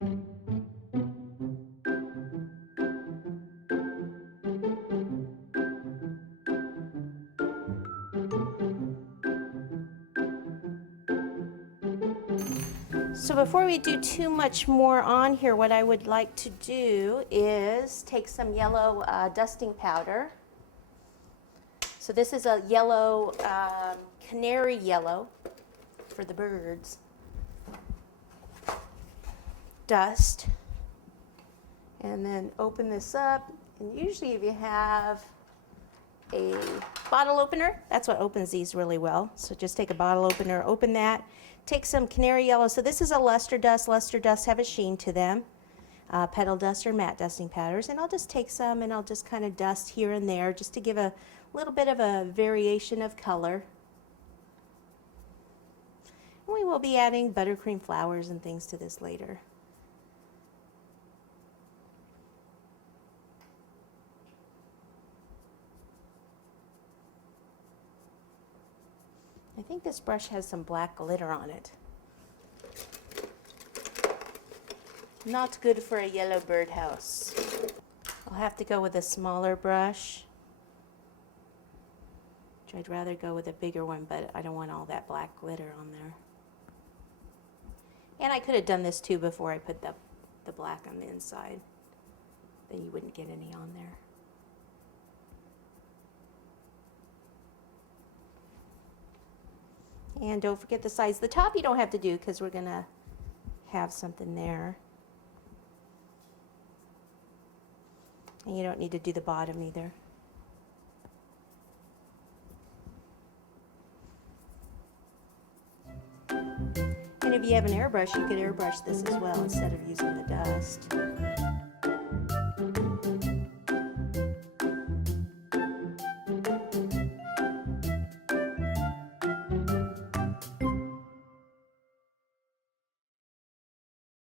So before we do too much more on here, what I would like to do is take some yellow dusting powder. So this is a yellow, canary yellow for the birds. Dust. And then open this up. And usually if you have a bottle opener, that's what opens these really well. So just take a bottle opener, open that. Take some canary yellow. So this is a luster dust. Luster dusts have a sheen to them. Petal dust or matte dusting powders. And I'll just take some and I'll just kind of dust here and there just to give a little bit of a variation of color. And we will be adding buttercream flowers and things to this later. I think this brush has some black glitter on it. Not good for a yellow birdhouse. I'll have to go with a smaller brush. Which I'd rather go with a bigger one, but I don't want all that black glitter on there. And I could have done this too before I put the black on the inside. Then you wouldn't get any on there. And don't forget the sides. The top you don't have to do because we're going to have something there. And you don't need to do the bottom either. And if you have an airbrush, you could airbrush this as well instead of using the dust.